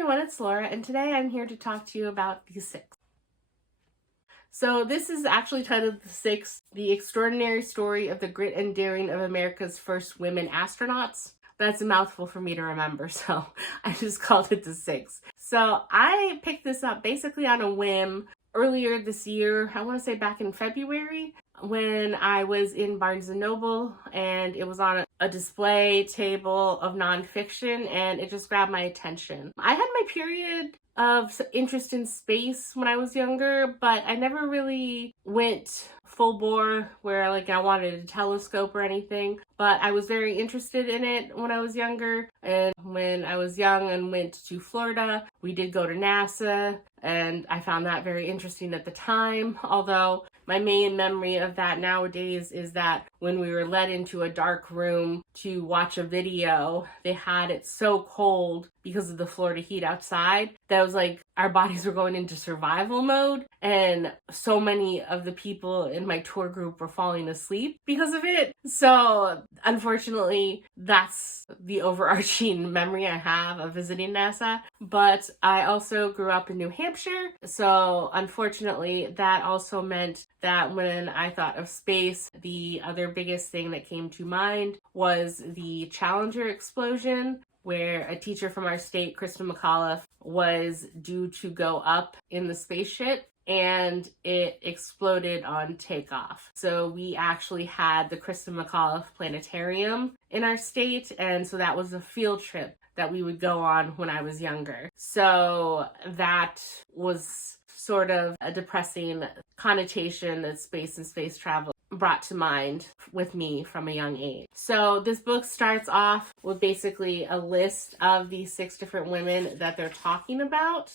everyone, it's Laura, and today I'm here to talk to you about the six. So this is actually titled The Six, The Extraordinary Story of the Grit and Daring of America's First Women Astronauts. That's a mouthful for me to remember, so I just called it The Six. So I picked this up basically on a whim earlier this year, I want to say back in February, when I was in Barnes & Noble and it was on a display table of nonfiction and it just grabbed my attention. I had my period of interest in space when I was younger, but I never really went full bore where I wanted a telescope or anything, but I was very interested in it when I was younger. And when I was young and went to Florida, we did go to NASA, and I found that very interesting at the time, although my main memory of that nowadays is that when we were led into a dark room to watch a video, they had it so cold because of the Florida heat outside that it was like our bodies were going into survival mode, and so many of the people in my tour group were falling asleep because of it. So unfortunately, that's the overarching memory I have of visiting NASA. But I also grew up in New Hampshire, so unfortunately that also meant that when I thought of space, the other biggest thing that came to mind was the Challenger explosion, where a teacher from our state, Kristen McAuliffe, was due to go up in the spaceship and it exploded on takeoff. So we actually had the Kristen McAuliffe Planetarium in our state, and so that was a field trip that we would go on when I was younger. So that was sort of a depressing connotation that space and space travel brought to mind with me from a young age. So this book starts off with basically a list of the 6 different women that they're talking about.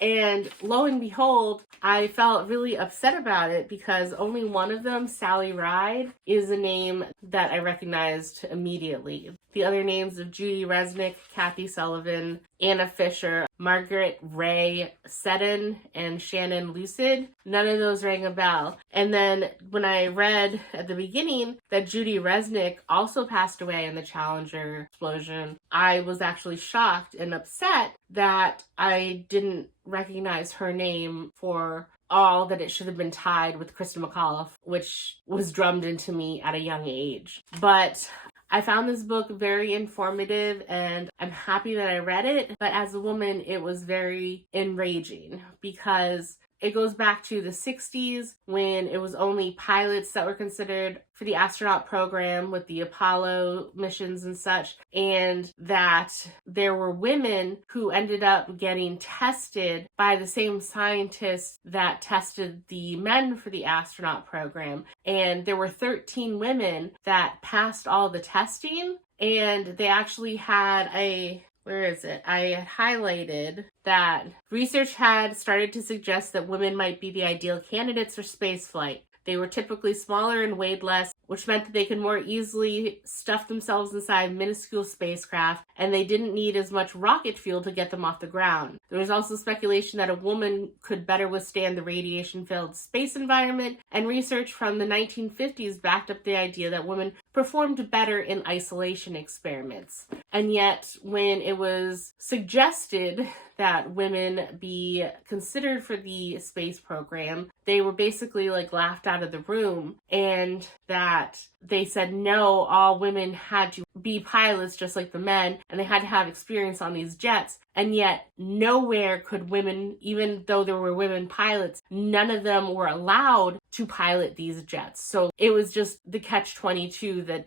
And lo and behold, I felt really upset about it because only one of them, Sally Ride, is a name that I recognized immediately. The other names of Judy Resnick, Kathy Sullivan, Anna Fisher, Margaret Ray Seddon, and Shannon Lucid, none of those rang a bell. And then when I read at the beginning that Judy Resnick also passed away in the Challenger explosion, I was actually shocked and upset that I didn't recognize her name for all that it should have been tied with Kristen McAuliffe, which was drummed into me at a young age. But I found this book very informative and I'm happy that I read it, but as a woman, it was very enraging because it goes back to the 60s when it was only pilots that were considered for the astronaut program with the Apollo missions and such, and that there were women who ended up getting tested by the same scientists that tested the men for the astronaut program. And there were 13 women that passed all the testing, and they actually had I highlighted that research had started to suggest that women might be the ideal candidates for spaceflight. They were typically smaller and weighed less, which meant that they could more easily stuff themselves inside minuscule spacecraft, and they didn't need as much rocket fuel to get them off the ground. There was also speculation that a woman could better withstand the radiation-filled space environment, and research from the 1950s backed up the idea that women performed better in isolation experiments. And yet, when it was suggested that women be considered for the space program, they were basically laughed out of the room, and that they said no, all women had to be pilots just like the men, and they had to have experience on these jets. And yet nowhere could women, even though there were women pilots, none of them were allowed to pilot these jets. So it was just the catch-22 that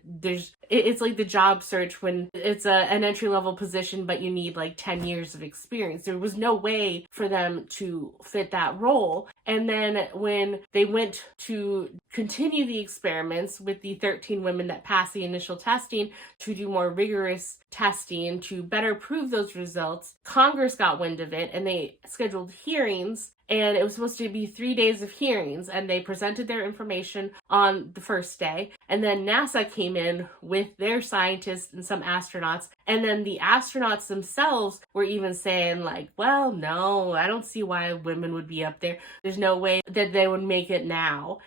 it's like the job search when it's an entry-level position, but you need 10 years of experience. There was no way for them to fit that role. And then when they went to continue the experiments with the 13 women that passed the initial testing to do more rigorous testing to better prove those results, Congress got wind of it and they scheduled hearings, and it was supposed to be 3 days of hearings, and they presented their information on the first day, and then NASA came in with their scientists and some astronauts, and then the astronauts themselves were even saying well, no, I don't see why women would be up there. There's no way that they would make it now.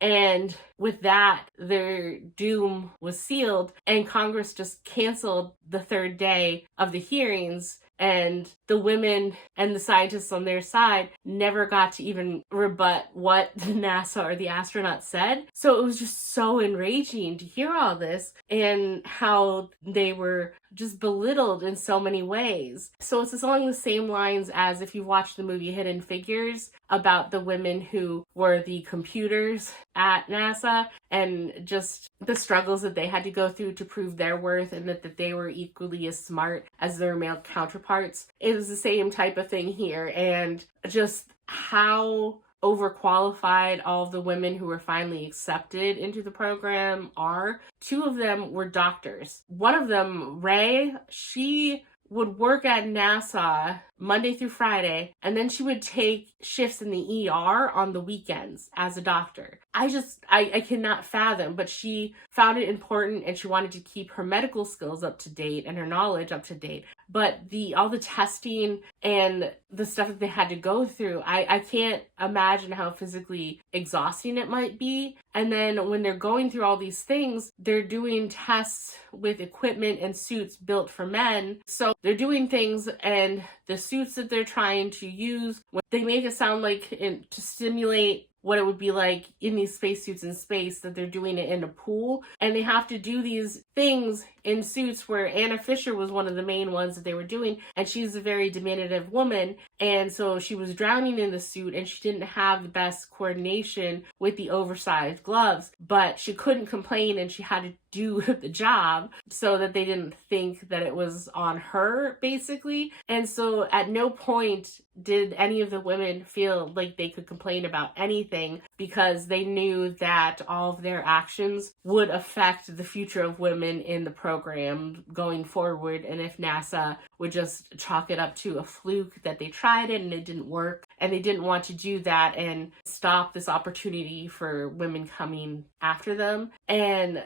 And with that, their doom was sealed, and Congress just canceled the third day of the hearings. And the women and the scientists on their side never got to even rebut what NASA or the astronauts said. So it was just so enraging to hear all this and how they were just belittled in so many ways. So it's along the same lines as if you watch the movie Hidden Figures, about the women who were the computers at NASA and just the struggles that they had to go through to prove their worth and that they were equally as smart as their male counterparts. It was the same type of thing here, and just how overqualified all of the women who were finally accepted into the program are. Two of them were doctors. One of them, Ray, she would work at NASA Monday through Friday, and then she would take shifts in the ER on the weekends as a doctor. I cannot fathom, but she found it important and she wanted to keep her medical skills up to date and her knowledge up to date. But all the testing and the stuff that they had to go through, I can't imagine how physically exhausting it might be. And then when they're going through all these things, they're doing tests with equipment and suits built for men. So they're doing things, and the suits that they're trying to use, they make it sound like to stimulate what it would be like in these spacesuits in space, that they're doing it in a pool. And they have to do these things in suits where Anna Fisher was one of the main ones that they were doing. And she's a very diminutive woman. And so she was drowning in the suit, and she didn't have the best coordination with the oversized gloves, but she couldn't complain, and she had to do the job so that they didn't think that it was on her, basically. And so at no point did any of the women feel like they could complain about anything, because they knew that all of their actions would affect the future of women in the program going forward. And if NASA would just chalk it up to a fluke that they tried it and it didn't work, and they didn't want to do that and stop this opportunity for women coming after them. And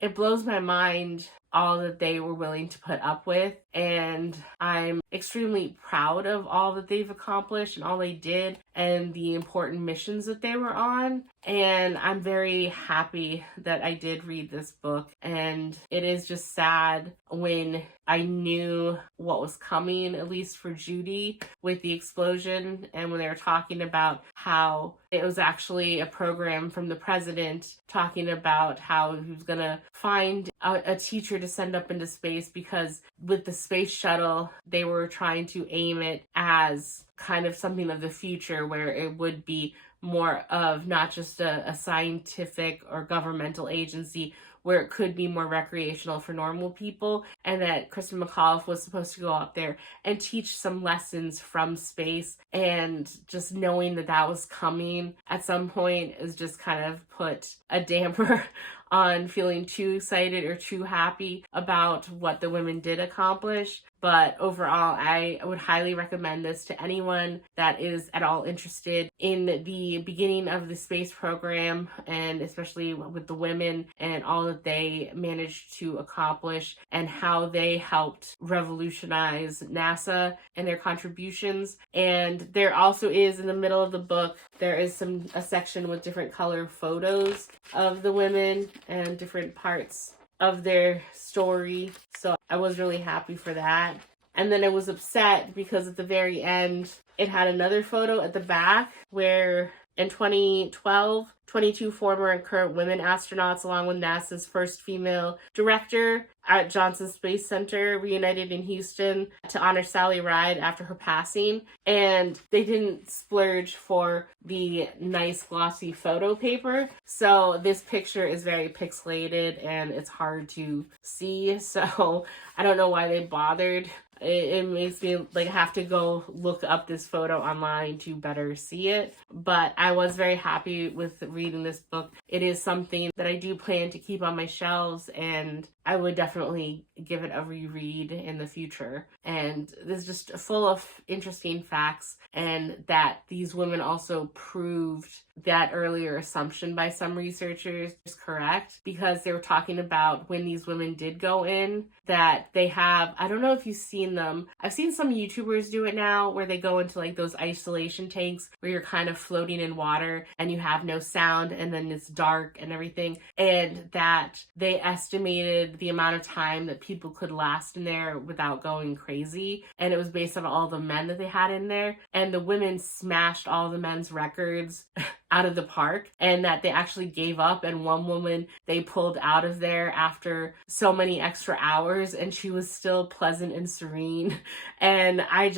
it blows my mind all that they were willing to put up with. And I'm extremely proud of all that they've accomplished and all they did and the important missions that they were on. And I'm very happy that I did read this book. And it is just sad when I knew what was coming, at least for Judy, with the explosion, and when they were talking about how it was actually a program from the president talking about how he was going to find a teacher to send up into space, because with the space shuttle, they were trying to aim it as kind of something of the future where it would be more of not just a scientific or governmental agency, where it could be more recreational for normal people, and that Kristen McAuliffe was supposed to go up there and teach some lessons from space. And just knowing that that was coming at some point is just kind of put a damper on feeling too excited or too happy about what the women did accomplish. But overall, I would highly recommend this to anyone that is at all interested in the beginning of the space program, and especially with the women and all that they managed to accomplish and how they helped revolutionize NASA and their contributions. And there also is, in the middle of the book, there is a section with different color photos of the women and different parts of their story. So I was really happy for that. And then I was upset because at the very end, it had another photo at the back where in 2012, 22 former and current women astronauts, along with NASA's first female director at Johnson Space Center, reunited in Houston to honor Sally Ride after her passing. And they didn't splurge for the nice glossy photo paper. So this picture is very pixelated and it's hard to see. So I don't know why they bothered. It makes me have to go look up this photo online to better see it. But I was very happy with reading this book. It is something that I do plan to keep on my shelves, and I would definitely give it a reread in the future. And it's just full of interesting facts, and that these women also proved that earlier assumption by some researchers is correct, because they were talking about when these women did go in, that they have, I don't know if you've seen seen them. I've seen some YouTubers do it now where they go into like those isolation tanks where you're kind of floating in water and you have no sound and then it's dark and everything. And that they estimated the amount of time that people could last in there without going crazy. And it was based on all the men that they had in there. And the women smashed all the men's records out of the park, and that they actually gave up. And one woman they pulled out of there after so many extra hours and she was still pleasant and serene. And I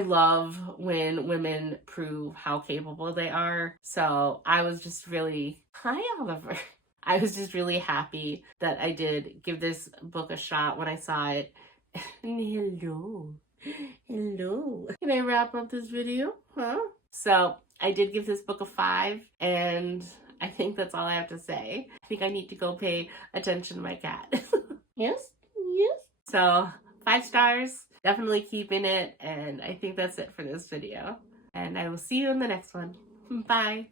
love when women prove how capable they are. So I was just really, hi Oliver. I was just really happy that I did give this book a shot when I saw it. Hello. Can I wrap up this video? Huh? So I did give this book a 5, and I think that's all I have to say. I think I need to go pay attention to my cat. Yes? So 5 stars, definitely keeping it, and I think that's it for this video. And I will see you in the next one. Bye.